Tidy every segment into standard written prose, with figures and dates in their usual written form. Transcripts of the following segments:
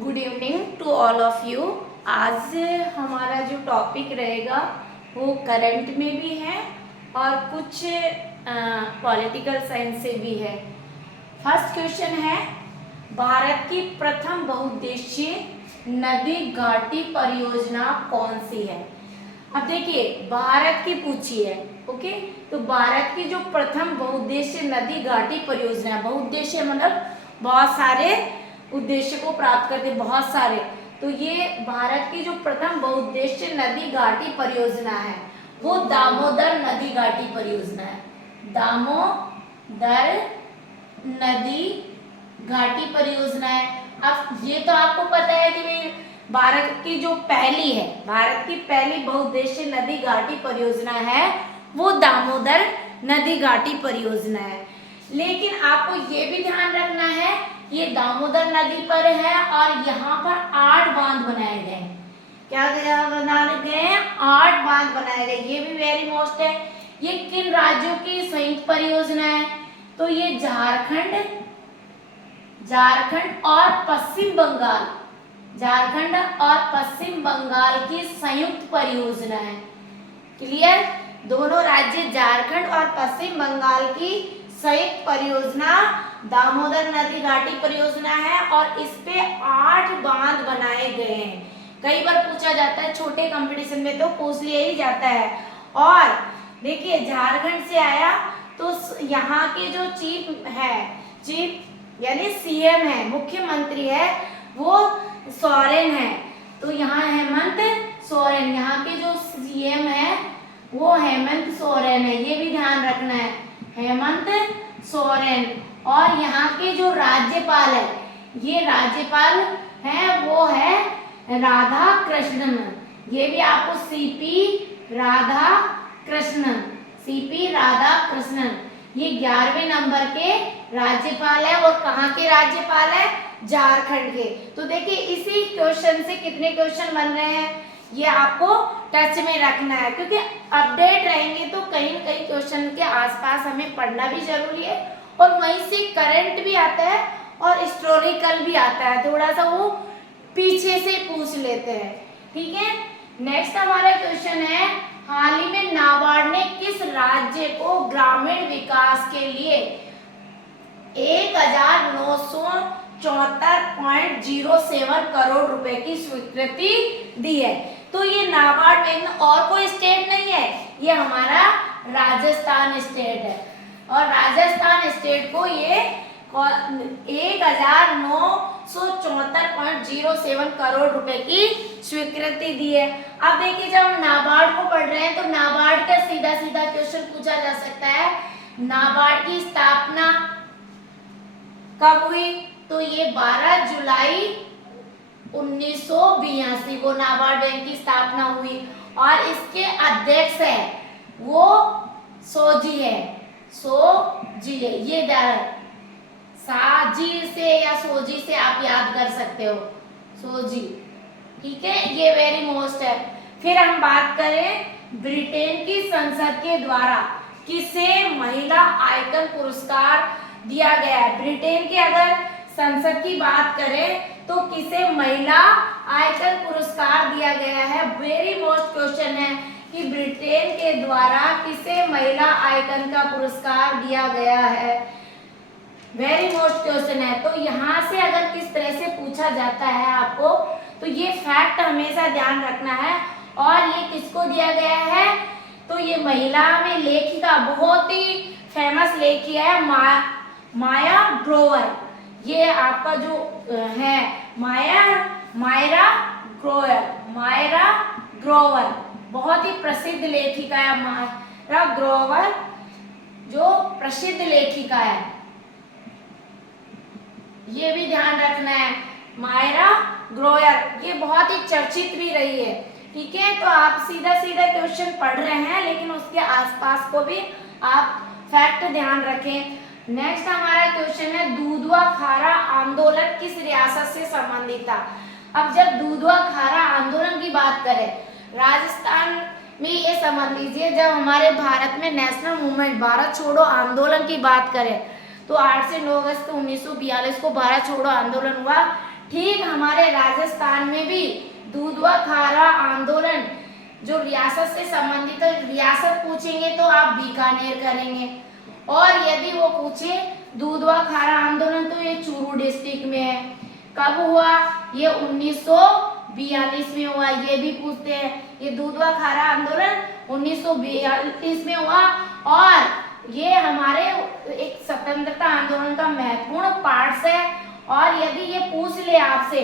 Good evening to all of you. आज हमारा जो टॉपिक रहेगा वो करंट में भी है और कुछ पॉलिटिकल साइंस से भी है। फर्स्ट क्वेश्चन है, भारत की प्रथम बहुउद्देशीय नदी घाटी परियोजना कौन सी है। अब देखिए, भारत की पूछी है, ओके। तो भारत की जो प्रथम बहुउद्देशीय नदी घाटी परियोजना है, बहुउद्देशीय मतलब बहुत सारे उद्देश्य को प्राप्त करते, बहुत सारे। तो ये भारत की जो प्रथम बहुउद्देशीय नदी घाटी परियोजना है वो दामोदर नदी घाटी परियोजना है। दामोदर नदी घाटी परियोजना है। अब ये तो आपको पता है कि भाई भारत की जो पहली है, भारत की पहली बहुउद्देशीय नदी घाटी परियोजना है वो दामोदर नदी घाटी परियोजना है। लेकिन आपको ये भी ध्यान रखना है, ये दामोदर नदी पर है और यहाँ पर 8 बांध बनाए गए। क्या बनाए गए? 8 बांध बनाए गए। ये भी वेरी मोस्ट है। ये किन राज्यों की संयुक्त परियोजना है? तो ये झारखंड और पश्चिम बंगाल, झारखंड और पश्चिम बंगाल की संयुक्त परियोजना है। क्लियर? दोनों राज्य झारखंड और पश्चिम बंगाल की संयुक्त परियोजना दामोदर नदी घाटी परियोजना है और इस पे 8 बांध बनाए गए हैं। कई बार पूछा जाता है, छोटे कंपटीशन में तो पूछ लिया ही जाता है। और देखिए, झारखंड से आया तो यहाँ के जो चीफ यानी सीएम है, मुख्यमंत्री है, वो सोरेन है। तो यहाँ हेमंत सोरेन, यहाँ के जो सीएम है वो हेमंत सोरेन है, ये भी ध्यान रखना है, हेमंत सोरेन। और यहाँ के जो राज्यपाल है, ये राज्यपाल है वो है राधा कृष्णन। ये भी आपको सीपी राधा कृष्णन ये 11वें नंबर के राज्यपाल है। और कहाँ के राज्यपाल है? झारखंड के। तो देखिए, इसी क्वेश्चन से कितने क्वेश्चन बन रहे हैं ये आपको टच में रखना है, क्योंकि अपडेट रहेंगे तो कहीं न कहीं क्वेश्चन के आसपास हमें पढ़ना भी जरूरी है। और वहीं से करंट भी आता है और हिस्टोरिकल भी आता है, थोड़ा सा वो पीछे से पूछ लेते हैं। ठीक है, नेक्स्ट हमारा क्वेश्चन है, हाल ही में नाबार्ड ने किस राज्य को ग्रामीण विकास के लिए 1974.07 करोड़ रुपए की स्वीकृति दी है? तो ये नाबार्ड बैंक और कोई स्टेट नहीं है, ये हमारा राजस्थान स्टेट है। और राजस्थान स्टेट को ये 1974.07 करोड़ रुपए की स्वीकृति दी है। अब देखिए, जब हम नाबार्ड को पढ़ रहे हैं तो नाबार्ड का सीधा सीधा क्वेश्चन पूछा जा सकता है, नाबार्ड की स्थापना कब हुई? तो ये 12 जुलाई 1982 को नाबार्ड बैंक की स्थापना हुई। और इसके अध्यक्ष है वो सोजी है, ये साजी से या सोजी से आप याद कर सकते हो, सोजी। ठीक है, ये वेरी मोस्ट है। फिर हम बात करें, ब्रिटेन की संसद के द्वारा किसे महिला आइकन पुरस्कार दिया गया है? ब्रिटेन की अगर संसद की बात करें तो किसे महिला आइकन पुरस्कार दिया गया है? वेरी मोस्ट क्वेश्चन है कि ब्रिटेन के द्वारा किसे महिला आइकन का पुरस्कार दिया गया है। वेरी मोस्ट क्वेश्चन है। तो यहाँ से अगर किस तरह से पूछा जाता है आपको, तो ये फैक्ट हमेशा ध्यान रखना है। और ये किसको दिया गया है? तो ये महिला में लेखिका, बहुत ही फेमस लेखिका है माया ग्रोवर। ये आपका जो है मायरा ग्रोवर, बहुत ही प्रसिद्ध लेखिका है मायरा ग्रोवर, जो प्रसिद्ध लेखिका है, ये भी ध्यान रखना है। मायरा ग्रोवर ये बहुत ही चर्चित भी रही है। ठीक है, तो आप सीधा सीधा क्वेश्चन पढ़ रहे हैं, लेकिन उसके आसपास को भी आप फैक्ट ध्यान रखें। नेक्स्ट हमारा क्वेश्चन है, दूधवा खारा आंदोलन किस रियासत से संबंधित था? अब जब दूधवा खारा आंदोलन की बात करें, राजस्थान में ये समझ लीजिए, जब हमारे भारत में नेशनल मूवमेंट भारत छोड़ो आंदोलन की बात करें तो 8 से 9 अगस्त 1942 को भारत छोड़ो आंदोलन हुआ। ठीक हमारे राजस्थान में भी दूधवा खारा आंदोलन जो रियासत से संबंधित है, रियासत पूछेंगे तो आप बीकानेर करेंगे, और यदि वो पूछे दूधवा खारा आंदोलन तो ये चूरू डिस्ट्रिक्ट में है। कब हुआ? ये 1942 में हुआ, ये भी पूछते हैं। ये दूधवा खारा आंदोलन 1942 में हुआ, और ये हमारे एक स्वतंत्रता आंदोलन का महत्वपूर्ण पार्ट है। और यदि ये पूछ ले आपसे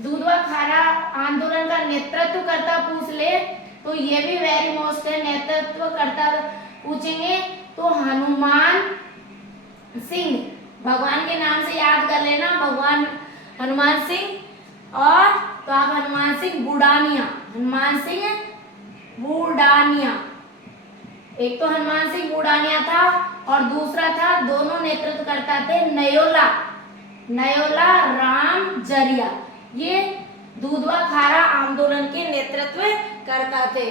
दूधवा खारा आंदोलन का नेतृत्व करता पूछ ले तो ये भी वेरी मोस्ट है, नेतृत्व करता पूछेंगे तो हनुमान सिंह, भगवान के नाम से याद कर लेना, भगवान हनुमान सिंह। और तो आप हनुमान सिंह बुडानिया, हनुमान सिंह बुडानिया, एक तो हनुमान सिंह बुडानिया था और दूसरा था, दोनों नेतृत्व करता थे नयोला राम जरिया। ये दूधवा खारा आंदोलन के नेतृत्व करता थे।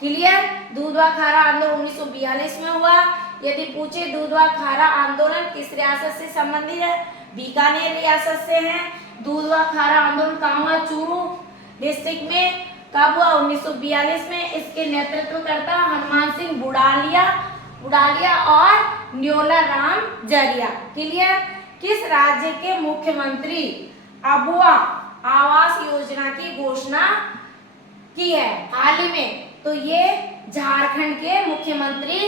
क्लियर? दूधवा खारा आंदोलन 1942 में हुआ। यदि पूछे दूधवा खारा आंदोलन किस रियासत से संबंधित है? बीकानेर रियासत से है। दूधवा खारा आंदोलन कहाँ हुआ? चूरू डिस्ट्रिक्ट में। कब हुआ? 1942 में। इसके नेतृत्व करता हनुमान सिंह बुडालिया और न्योला राम जरिया। क्लियर? किस राज्य के मुख्यमंत्री अबुआ आवास योजना की घोषणा की है हाल ही में? तो ये झारखंड के मुख्यमंत्री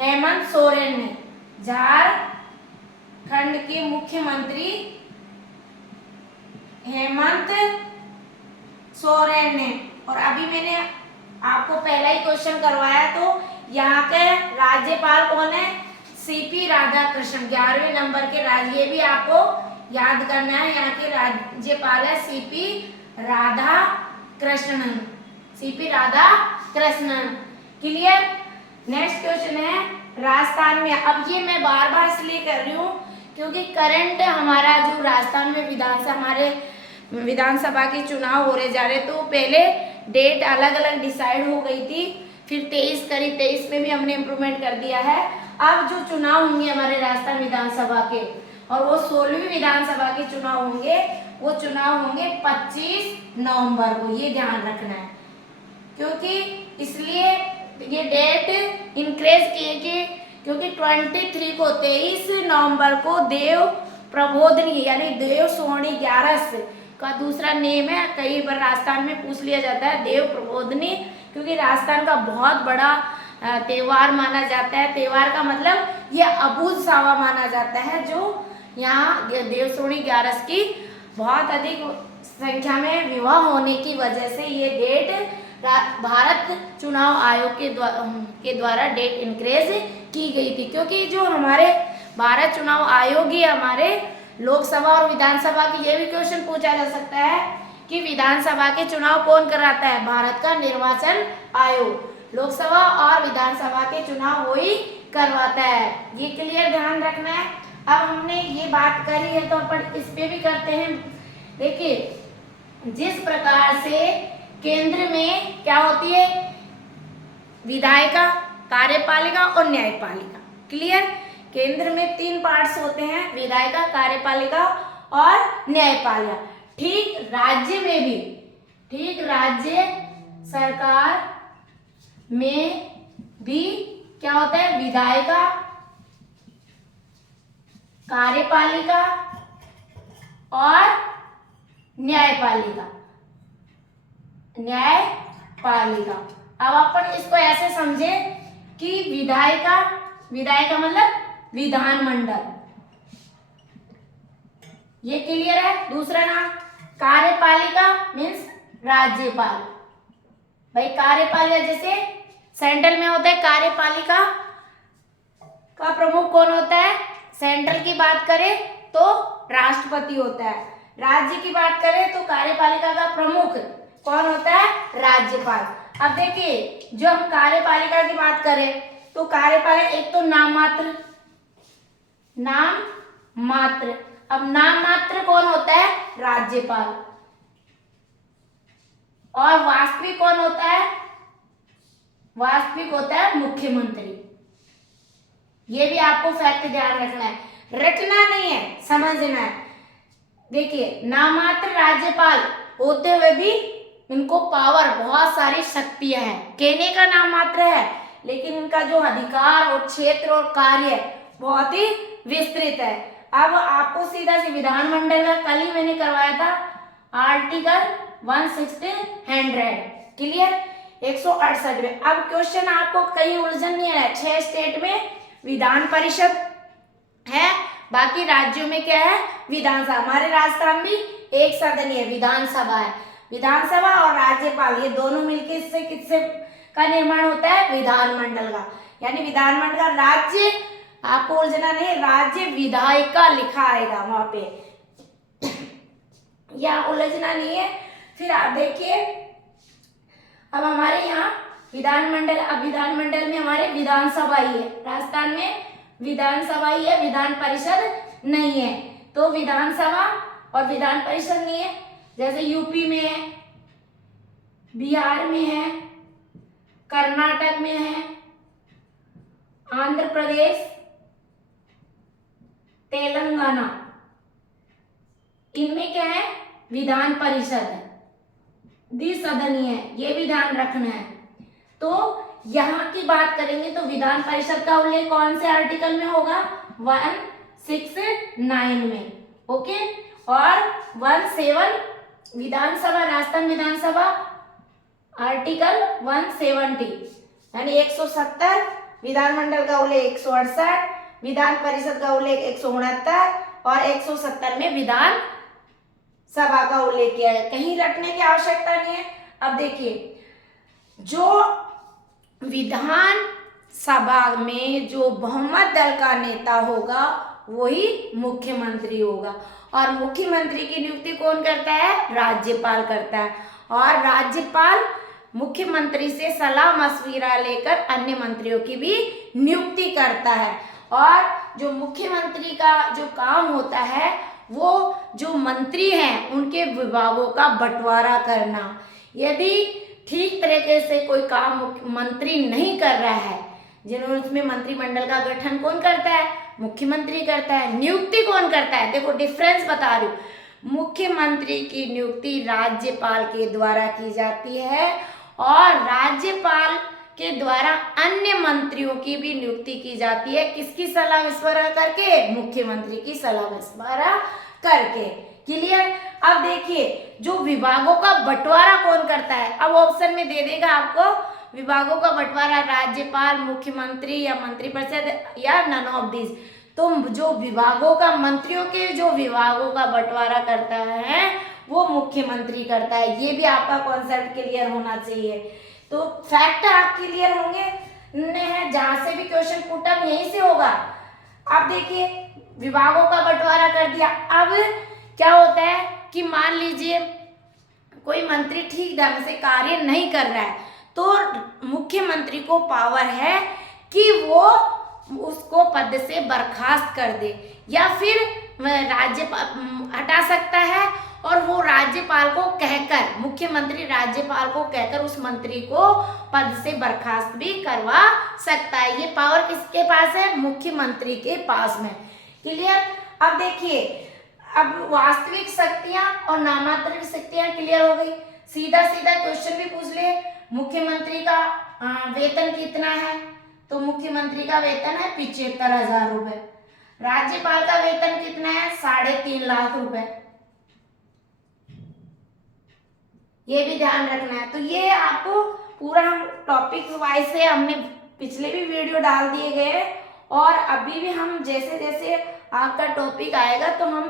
हेमंत सोरेन ने, झारखंड के मुख्यमंत्री हेमंत सोरेन ने। और अभी मैंने आपको पहला ही क्वेश्चन करवाया, तो यहाँ के राज्यपाल कौन है? सीपी राधाकृष्णन, 11वें नंबर के राज्य, ये भी आपको याद करना है। यहाँ के राज्यपाल है CP Radhakrishnan, CP Radhakrishnan. Clear? Next question है राजस्थान में। अब ये मैं बार बार इसलिए कर रही हूँ क्योंकि करंट हमारा जो राजस्थान में हमारे विधानसभा के चुनाव हो रहे जा रहे, तो पहले डेट अलग अलग डिसाइड हो गई थी, फिर 23 करी, 23 में भी हमने इम्प्रूवमेंट कर दिया है। अब जो चुनाव होंगे हमारे राजस्थान विधानसभा के, और वो 16वीं विधानसभा के चुनाव होंगे, वो चुनाव होंगे 25 नवंबर को, ये ध्यान रखना है। क्योंकि इसलिए ये डेट इंक्रीज किए क्योंकि 23 को 23 नवंबर को देव प्रबोधनी यानी देव सोहनी 11 का दूसरा नेम है। कई बार राजस्थान में पूछ लिया जाता है देव प्रबोधनी, क्योंकि राजस्थान का बहुत बड़ा त्योहार माना जाता है। त्योहार का मतलब ये अबूझ सावा माना जाता है, जो यहाँ देव सोहनी 11 की बहुत अधिक संख्या में विवाह होने की वजह से ये डेट भारत चुनाव आयोग के द्वारा डेट इंक्रीज की गई थी। क्योंकि जो हमारे भारत चुनाव आयोग ही हमारे लोकसभा और विधानसभा की, ये भी क्वेश्चन पूछा जा सकता है कि विधानसभा के चुनाव कौन कराता है? भारत का निर्वाचन आयोग। लोकसभा और विधानसभा के चुनाव वही करवाता है। ये क्लियर ध्यान रखना है। अब हमने ये बात करी है तो अपन इस पे भी करते हैं। देखिए, जिस प्रकार से केंद्र में क्या होती है? विधायिका, कार्यपालिका और न्यायपालिका। क्लियर? केंद्र में 3 पार्ट्स होते हैं, विधायिका, कार्यपालिका और न्यायपालिका। ठीक राज्य में भी, ठीक राज्य सरकार में भी क्या होता है? विधायिका, कार्यपालिका और न्यायपालिका। अब अपन इसको ऐसे समझे कि विधायिका मतलब विधानमंडल, ये क्लियर है। दूसरा नाम कार्यपालिका मीन्स राज्यपाल। भाई कार्यपालिका जैसे सेंट्रल में होता है, कार्यपालिका का प्रमुख कौन होता है? सेंट्रल की बात करें तो राष्ट्रपति होता है। राज्य की बात करें तो कार्यपालिका का प्रमुख कौन होता है? राज्यपाल। अब देखिए, जो हम कार्यपालिका की बात करें तो कार्यपालिका एक तो नाम मात्र। अब नाम मात्र कौन होता है? राज्यपाल। और वास्तविक कौन होता है? वास्तविक होता है मुख्यमंत्री। ये भी आपको फैक्ट ध्यान रखना है, रटना नहीं है, समझना है। देखिए नामात्र राज्यपाल होते हुए भी इनको पावर, बहुत सारी शक्तियां हैं, कहने का नाम मात्र है लेकिन इनका जो अधिकार और क्षेत्र और कार्य बहुत ही विस्तृत है। अब आपको सीधा से विधानमंडल का कल ही मैंने करवाया था आर्टिकल 160 क्लियर 168 में। अब क्वेश्चन आपको कहीं उलझन नहीं है, 6 स्टेट में विधान परिषद है, बाकी राज्यों में क्या है विधानसभा। हमारे राजस्थान भी एक सदनीय विधानसभा है। विधानसभा और राज्यपाल ये दोनों मिलकर इससे किससे का निर्माण होता है, विधानमंडल का। यानी विधानमंडल का राज्य, आपको उलझना नहीं, राज्य विधायिका लिखा आएगा वहां पे, या उलझना नहीं है। फिर आप देखिए अब हमारे यहाँ विधानमंडल, अब विधानमंडल में हमारे विधानसभा ही है, राजस्थान में विधानसभा ही है, विधान परिषद नहीं है। तो विधानसभा और विधान परिषद नहीं है, जैसे यूपी में है, बिहार में है, कर्नाटक में है, आंध्र प्रदेश, तेलंगाना, इनमें क्या है विधान परिषद है, द्विसदनीय है, ये भी ध्यान रखना है। तो यहाँ की बात करेंगे तो विधान परिषद का उल्लेख कौन से आर्टिकल में होगा, 169 में, ओके। और 17 विधानसभा, राजस्थान विधानसभा आर्टिकल 170 यानी 170, विधानमंडल का उल्लेख 168, विधान परिषद का उल्लेख 169 और 170 में विधान सभा का उल्लेख किया है, कहीं रटने की आवश्यकता नहीं है। अब देखिए जो विधान सभा में जो बहुमत दल का नेता होगा वही मुख्यमंत्री होगा, और मुख्यमंत्री की नियुक्ति कौन करता है, राज्यपाल करता है। और राज्यपाल मुख्यमंत्री से सलाह मशविरा लेकर अन्य मंत्रियों की भी नियुक्ति करता है। और जो मुख्यमंत्री का जो काम होता है वो जो मंत्री हैं उनके विभागों का बंटवारा करना। यदि ठीक तरीके से कोई काम मंत्री नहीं कर रहा है, जिन्होंने उसमें मंत्रिमंडल का गठन कौन करता है, मुख्यमंत्री करता है। नियुक्ति कौन करता है, देखो डिफरेंस बता रही हूँ, मुख्यमंत्री की नियुक्ति राज्यपाल के द्वारा की जाती है और राज्यपाल के द्वारा अन्य मंत्रियों की भी नियुक्ति की जाती है। किसकी सलाह मशवरा करके, मुख्यमंत्री की सलाह मशवरा करके। क्लियर। अब देखिए जो विभागों का बंटवारा कौन करता है, अब ऑप्शन में दे देगा आपको विभागों का बंटवारा राज्यपाल, मुख्यमंत्री या मंत्रिपरिषद या नन ऑफ दिस। तो जो विभागों का, मंत्रियों के जो विभागों का बंटवारा करता है वो मुख्यमंत्री करता है। ये भी आपका कॉन्सेप्ट क्लियर होना चाहिए। तो फैक्ट आप क्लियर होंगे है, जहां से भी क्वेश्चन पुटअप यहीं से होगा। अब देखिए विभागों का बंटवारा कर दिया। अब क्या होता है कि मान लीजिए कोई मंत्री ठीक ढंग से कार्य नहीं कर रहा है तो मुख्यमंत्री को पावर है कि वो उसको पद से बर्खास्त कर दे या फिर राज्यपाल हटा सकता है, और वो राज्यपाल को कहकर, मुख्यमंत्री राज्यपाल को कहकर उस मंत्री को पद से बर्खास्त भी करवा सकता है। ये पावर किसके पास है, मुख्यमंत्री के पास में। क्लियर। अब देखिए अब वास्तविक शक्तियां और नामात्र शक्तियां क्लियर हो गई। सीधा सीधा क्वेश्चन भी पूछ ले, मुख्यमंत्री का वेतन कितना है, तो मुख्यमंत्री का वेतन है 75,000 रुपए। राज्यपाल का वेतन कितना है, 3.5 लाख रुपए। ये भी ध्यान रखना है। तो ये आपको पूरा हम टॉपिक वाइज से हमने पिछले भी वीडियो डाल दिए गए और अभी भी हम जैसे जैसे आपका टॉपिक आएगा तो हम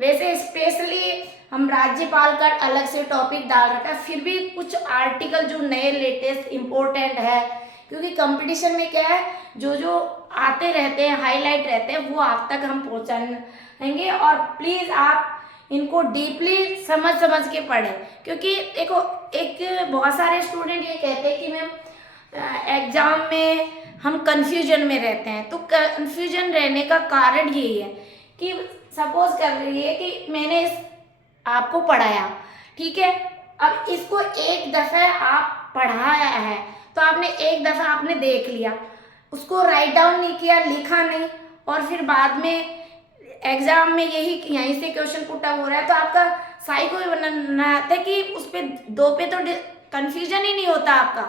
वैसे स्पेशली हम राज्यपाल का अलग से टॉपिक डाल रखा है। फिर भी कुछ आर्टिकल जो नए लेटेस्ट इम्पोर्टेंट है, क्योंकि कंपटीशन में क्या है जो जो आते रहते हैं, हाईलाइट रहते हैं, वो आप तक हम पहुंचाएंगे। और प्लीज़ आप इनको डीपली समझ के पढ़ें, क्योंकि देखो एक बहुत सारे स्टूडेंट ये कहते हैं कि मैम एग्जाम में हम कंफ्यूजन में रहते हैं। तो कंफ्यूजन रहने का कारण यही है कि सपोज कर रही है कि मैंने आपको पढ़ाया, ठीक है, अब इसको एक दफ़ा आप पढ़ाया है तो आपने एक दफ़ा आपने देख लिया, उसको राइट डाउन नहीं किया, लिखा नहीं, और फिर बाद में एग्जाम में यहीं से क्वेश्चन पुट अप हो रहा है, तो आपका साइको ही बनाना आता है कि उस पे 2 पे तो कन्फ्यूजन ही नहीं होता आपका,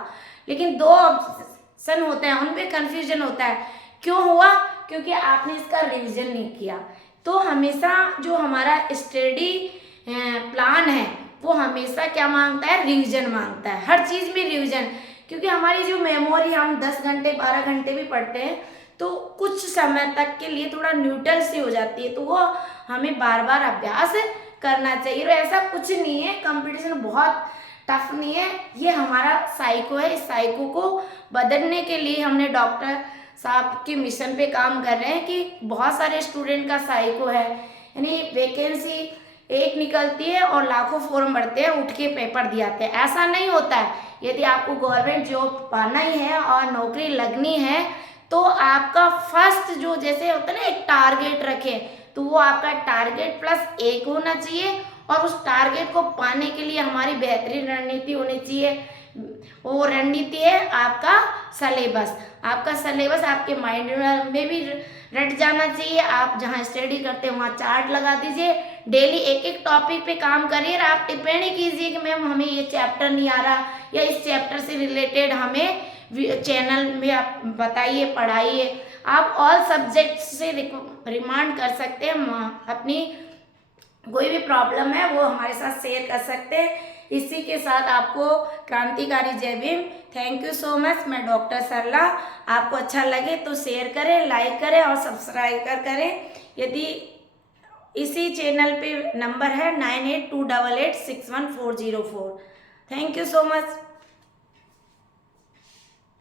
लेकिन 2 ऑप्शन होते हैं उन पे कन्फ्यूजन होता है। क्यों हुआ? क्योंकि आपने इसका रिवीजन नहीं किया। तो हमेशा जो हमारा स्टडी प्लान है वो हमेशा क्या मांगता है? रिवीजन मांगता है, हर चीज़ में रिवीजन। क्योंकि हमारी जो मेमोरी, हम 10 घंटे 12 घंटे भी पढ़ते हैं तो कुछ समय तक के लिए थोड़ा न्यूट्रल सी हो जाती है, तो वो हमें बार बार अभ्यास करना चाहिए। और ऐसा कुछ नहीं है, कंपटीशन बहुत टफ नहीं है, ये हमारा साइको है। इस साइको को बदलने के लिए हमने डॉक्टर साहब के मिशन पे काम कर रहे हैं कि बहुत सारे स्टूडेंट का साइको है, यानी वैकेंसी एक निकलती है और लाखों फॉर्म भरते हैं, उठ के पेपर दियाते हैं। ऐसा नहीं होता है। यदि आपको गवर्नमेंट जॉब पाना ही है और नौकरी लगनी है तो आपका फर्स्ट जो जैसे होता है ना, एक टारगेट रखें, तो वो आपका टारगेट प्लस 1 होना चाहिए। और उस टारगेट को पाने के लिए हमारी बेहतरीन रणनीति होनी चाहिए। वो रणनीति है आपका सिलेबस। आपका सिलेबस आपके माइंड में भी रट जाना चाहिए। आप जहाँ स्टडी करते हैं वहाँ चार्ट लगा दीजिए, डेली एक एक टॉपिक पे काम करिए। और आप डिपेंड कीजिए कि मैम हमें ये चैप्टर नहीं आ रहा या इस चैप्टर से रिलेटेड हमें चैनल में आप बताइए, पढ़ाइए। आप ऑल सब्जेक्ट से रिमांड कर सकते हैं, अपनी कोई भी प्रॉब्लम है वो हमारे साथ शेयर कर सकते हैं। इसी के साथ आपको क्रांतिकारी जय Bhim. Thank you so much. मैं डॉक्टर सरला। आपको अच्छा लगे तो शेयर करें, लाइक करें और सब्सक्राइब करें। यदि इसी चैनल पे नंबर है 9828861404। Thank you so much.